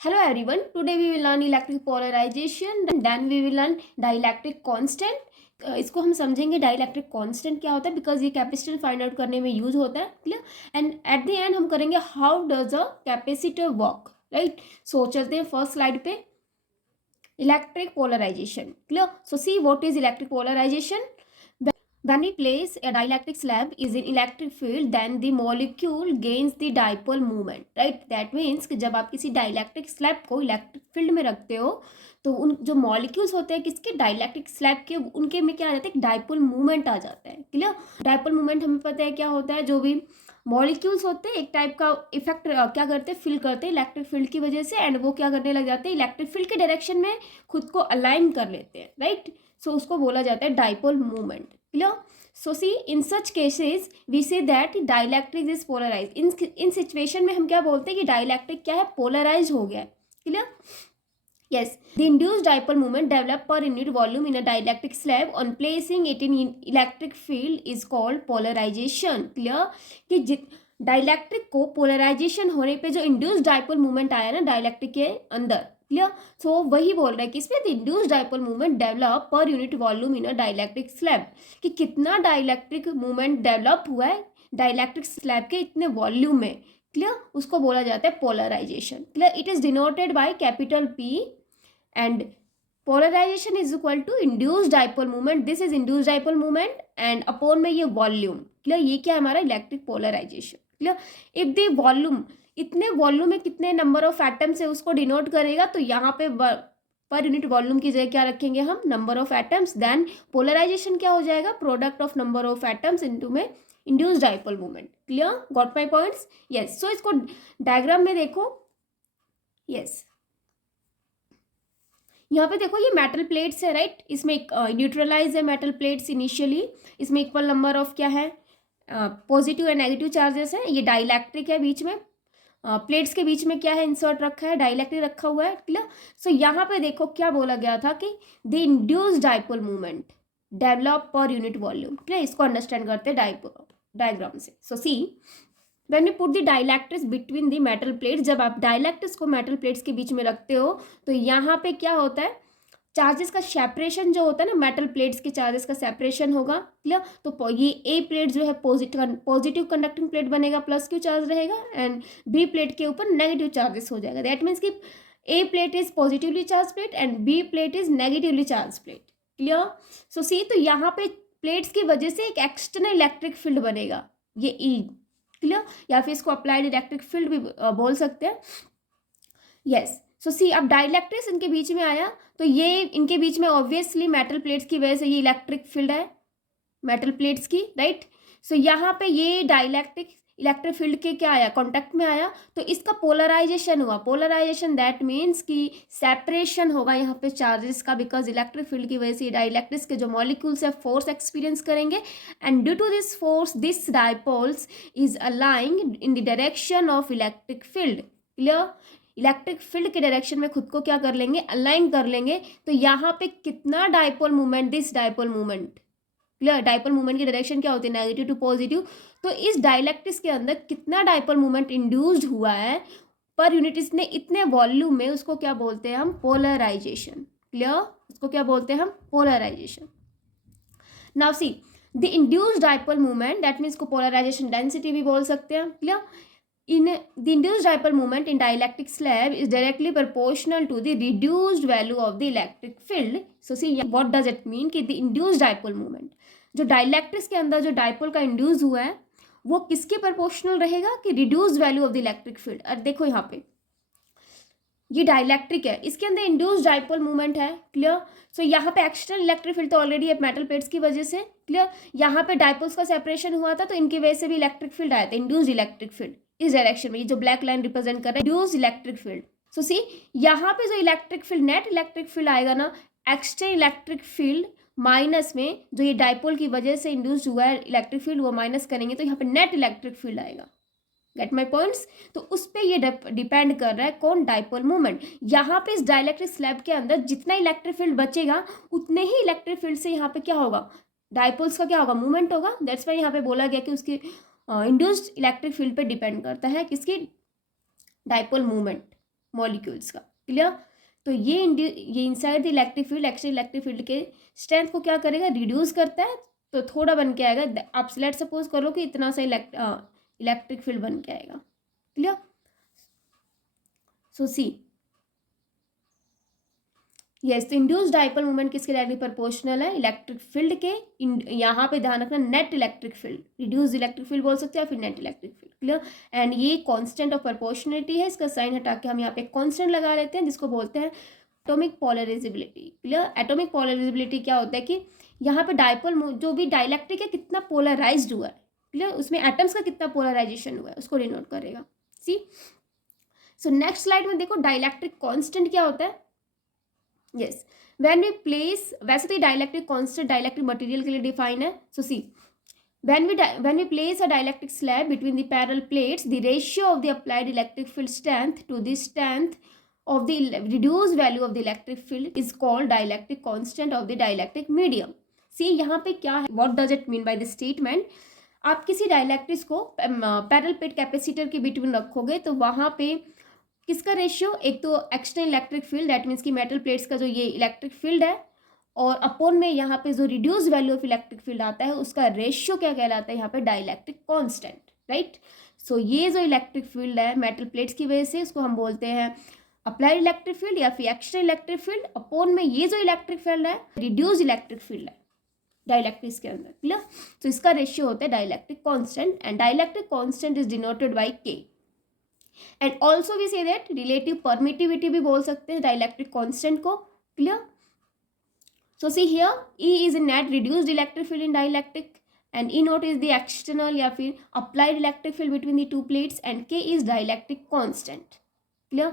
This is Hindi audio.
Hello everyone, today we will learn electric polarization and then we will learn dielectric constant. इसको हम समझेंगे dielectric constant क्या होता है बिकॉज ये कैपेसिटर फाइंड आउट करने में यूज होता है. Clear. And at the end हम करेंगे how does a capacitor work. Right. So चलते हैं फर्स्ट स्लाइड पे. Electric polarisation. Clear. So see what is electric polarization. When we place a dielectric slab is in electric field, then the molecule gains the dipole moment, right? That means कि जब आप किसी dielectric slab को electric field में रखते हो तो उन जो molecules होते हैं किसके dielectric slab के उनके में क्या आ जाता है, dipole moment आ जाता है. क्लियर. dipole moment हमें पता है क्या होता है. जो भी मॉलिक्यूल्स होते हैं एक टाइप का इफेक्ट क्या करते हैं, फील करते हैं इलेक्ट्रिक फील्ड की वजह से एंड वो क्या करने लग जाते हैं, इलेक्ट्रिक फील्ड के डायरेक्शन में खुद को अलाइन कर लेते हैं. राइट. सो उसको बोला जाता है dipole movement. Clear. So see in such cases we say that dielectric is polarise. In situation में हम क्या बोलते हैं कि डाइलेक्ट्रिक क्या है, पोलराइज हो गया है. Clear. Yes, the induced dipole moment developed per unit volume in a dielectric slab on placing it in electric field is called polarization. Clear? कि डाइलेक्ट्रिक को पोलराइजेशन होने पे जो इंड्यूस्ड डाइपोल मूवमेंट आया ना डाइलेक्ट्रिक के अंदर. क्लियर. सो वही बोल रहा है कि इसमें induced dipole movement develop per unit volume इन अ डाइलेक्ट्रिक स्लैब. कि कितना डाइलेक्ट्रिक मूवमेंट डेवलप हुआ है डाइलेक्ट्रिक स्लैब के इतने वॉल्यूम में. क्लियर. उसको बोला जाता है polarisation. Clear. It is denoted by capital P and polarization is equal to induced dipole moment. This is induced dipole moment and upon में ये volume. क्लियर. ये क्या है हमारा electric polarisation. Clear. If the volume इतने वॉल्यूम में कितने नंबर ऑफ एटम्स है उसको डिनोट करेगा तो यहाँ पे पर यूनिट वॉल्यूम की जगह क्या रखेंगे हम, number of atoms. Then polarization क्या हो जाएगा, product of number of atoms into में induced dipole movement. Clear. Got my points. Yes. So इसको डायग्राम में देखो. यस. यहाँ पे देखो ये मेटल प्लेट्स है. राइट. इसमें एक न्यूट्रलाइज है मेटल प्लेट्स इनिशियली. इसमें इक्वल नंबर ऑफ क्या है, पॉजिटिव एंड नेगेटिव चार्जेस है. ये डाइलेक्ट्रिक है. बीच में प्लेट्स के बीच में क्या है, इंसर्ट रखा है, डाइलेक्ट्रिक रखा हुआ है. क्लियर. सो यहाँ पे देखो क्या बोला गया था कि the induced dipole movement develop per unit volume. Clear. इसको अंडरस्टैंड करते हैं डायग्राम से. सो सी when you put the dielectrics between the metal plates, जब आप डाइलेक्ट्रिक्स को मेटल प्लेट्स के बीच में रखते हो तो यहाँ पे क्या होता है, चार्जेस का सेपरेशन जो होता है ना, मेटल प्लेट्स के चार्जेस का सेपरेशन होगा. क्लियर. तो ये ए प्लेट जो है पॉजिटिव कंडक्टिंग प्लेट बनेगा, प्लस क्यू चार्ज रहेगा एंड बी प्लेट के ऊपर नेगेटिव चार्जेस हो जाएगा. दैट मीन्स कि A plate is positively charge plate and B plate is negatively charge plate. Clear. So see तो यहाँ पे प्लेट्स की वजह से एक एक्सटर्नल इलेक्ट्रिक फील्ड बनेगा, ये ई. क्लियर. या फिर इसको अप्लाइड इलेक्ट्रिक फील्ड भी बोल सकते हैं. यस. सो सी अब डाइलेक्ट्रिक्स इनके बीच में आया तो ये इनके बीच में ऑब्वियसली मेटल प्लेट्स की वजह से ये इलेक्ट्रिक फील्ड है मेटल प्लेट्स की. राइट. सो यहाँ पे ये डाइलेक्ट्रिक इलेक्ट्रिक फील्ड के क्या आया, कॉन्टैक्ट में आया तो इसका पोलराइजेशन हुआ. पोलराइजेशन दैट मीन्स कि सेपरेशन होगा यहाँ पे चार्जेस का, बिकॉज इलेक्ट्रिक फील्ड की वजह से डाइलेक्ट्रिक्स के जो मॉलिक्यूल्स है फोर्स एक्सपीरियंस करेंगे and due to this force this dipoles is aligning in the direction of electric field. Clear. Electric field के डायरेक्शन में खुद को क्या कर लेंगे, अलाइन कर लेंगे. तो यहाँ पे कितना dipole movement, this dipole movement. Clear. Dipole movement की डायरेक्शन क्या होती है, नेगेटिव टू पॉजिटिव. तो इस डाइलेक्ट्रिक्स के अंदर कितना डाइपोल मूवमेंट इंड्यूस्ड हुआ है पर यूनिट इसने इतने वॉल्यूम में, उसको क्या बोलते हैं हम, पोलराइजेशन. क्लियर. उसको क्या बोलते हैं हम, polarisation. Now see the induced dipole movement that means को पोलराइजेशन डेंसिटी भी बोल सकते हैं. Clear. In the induced dipole moment in dielectric slab is directly proportional to the reduced value of the electric field. So see what does it mean कि the induced dipole moment जो डाइलेक्ट्रिक्स के अंदर जो डाइपोल का इंड्यूस हुआ है वो किसके प्रोपोर्शनल रहेगा कि reduced value of the electric field. और देखो यहाँ पे ये डाइलेक्ट्रिक है, इसके अंदर इंड्यूस्ड डाइपोल मूवमेंट है. क्लियर. सो यहाँ पे एक्सटर्नल इलेक्ट्रिक फील्ड तो ऑलरेडी है मेटल प्लेट्स की वजह से. क्लियर. यहाँ पे डाइपोल्स का सेपरेशन हुआ था तो इनकी वजह से भी इलेक्ट्रिक फील्ड आया था, इंड्यूस्ड इलेक्ट्रिक फील्ड इस डायरेक्शन में. ये जो ब्लैक लाइन रिप्रेजेंट कर रहा है इंड्यूस्ड इलेक्ट्रिक फील्ड. सो सी यहाँ पे जो electric field, net electric field आएगा ना, एक्सटर्नल इलेक्ट्रिक फील्ड माइनस में जो ये डाइपोल की वजह से इंड्यूस हुआ है इलेक्ट्रिक फील्ड वो माइनस करेंगे तो यहाँ पे नेट इलेक्ट्रिक फील्ड आएगा. Get my points. तो उस पर ये डिपेंड कर रहा है कौन, डाइपोल मूवमेंट. यहाँ पे इस डाइलेक्ट्रिक स्लैब के अंदर जितना इलेक्ट्रिक फील्ड बचेगा उतने ही इलेक्ट्रिक फील्ड से यहाँ पे क्या होगा, डाइपोल्स का क्या होगा, मूवमेंट होगा. दैट्स वाई यहाँ पे बोला गया कि उसकी इंड्यूस्ड इलेक्ट्रिक फील्ड पे डिपेंड करता है किसकी, डाइपोल मूवमेंट. मॉलिक्यूल्स का। क्लियर? तो ये inside the electric field, external electric field के स्ट्रेंथ को क्या करेगा, रिड्यूस करता है। तो थोड़ा बन के आएगा, आप लेट सपोज करो कि इतना सा इलेक्ट्रिक फील्ड बन के आएगा। क्लियर? सो सी यस, तो इंड्यूस्ड डाइपोल मोमेंट किसके डायरेक्टली प्रोपोर्शनल है, इलेक्ट्रिक फील्ड के। यहाँ पे ध्यान रखना, net electric field, reduced electric field बोल सकते हैं या फिर net electric field. Clear? And ये कांस्टेंट ऑफ प्रोपोर्शनलिटी है, इसका साइन हटा के हम यहाँ पे कांस्टेंट लगा लेते हैं जिसको बोलते हैं atomic polarisability. Clear? Atomic polarisability क्या होता है कि यहाँ पे डाइपोल जो भी डाइलेक्ट्रिक है कितना पोलराइज्ड हुआ है। क्लियर? उसमें एटम्स का कितना पोलराइजेशन हुआ है उसको डिनोट करेगा। सी, सो नेक्स्ट स्लाइड में देखो डाइलेक्ट्रिक कांस्टेंट क्या होता है। यस, व्हेन वी प्लेस, वैसे तो डाइलेक्ट्रिक कांस्टेंट डाइलेक्ट्रिक मटेरियल के लिए डिफाइन है। सो सी, when we place a dielectric slab between the parallel plates, the ratio of the applied electric field strength to the strength of the reduced value of the electric field is called dielectric constant of the dielectric medium. See, यहाँ पे क्या है, what does it mean by this statement? आप किसी डाइलेक्ट्रिक्स को पैरेलल प्लेट कैपेसिटर के बिटवीन रखोगे तो वहाँ पे किसका रेशियो, एक तो external electric field, that means की मेटल प्लेट्स का जो ये इलेक्ट्रिक फील्ड है, और अपोन में यहाँ पे जो reduce value of electric field आता है उसका रेशियो क्या कहलाता है, यहाँ पे डाइलेक्ट्रिक कांस्टेंट। राइट? सो ये जो इलेक्ट्रिक फील्ड है मेटल प्लेट्स की वजह से, उसको हम बोलते हैं अप्लाइड इलेक्ट्रिक फील्ड या फिर एक्सटर्नल इलेक्ट्रिक फील्ड। अपोन में ये जो इलेक्ट्रिक फील्ड है रिड्यूस इलेक्ट्रिक फील्ड है डाइलेक्ट्रिक्स के अंदर। क्लियर? तो इसका रेशियो होता है dielectric constant, and dielectric constant is denoted by K. And also we say that relative permittivity भी बोल सकते हैं डाइलेक्ट्रिक कांस्टेंट को। Clear? So see here, E is a net reduced electric field in dielectric, and E naught is the external या फिर applied electric field between the two plates, and K is dielectric constant. Clear?